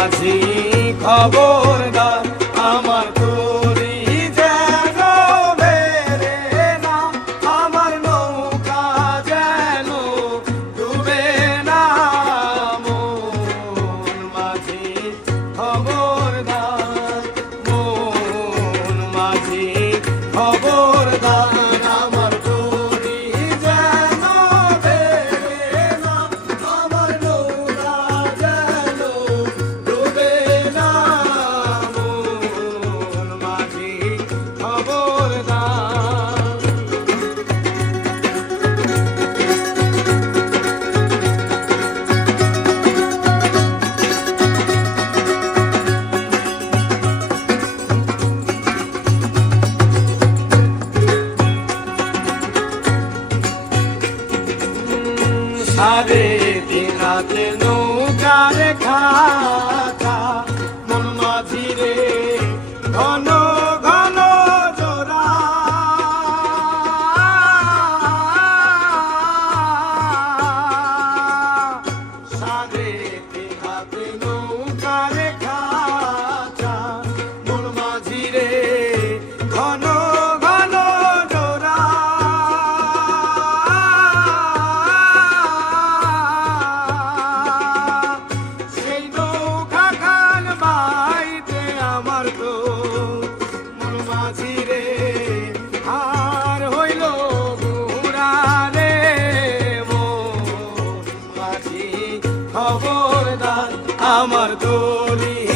মাঝি খবর আমার তরি যেন বেড়ে না, আমার নৌকা যেন ডুবে না, মন মাঝি খবরদার মন মাঝি খবর আরে দিনাতে নৌকার খা মন মাঝিরে ঘন Glory.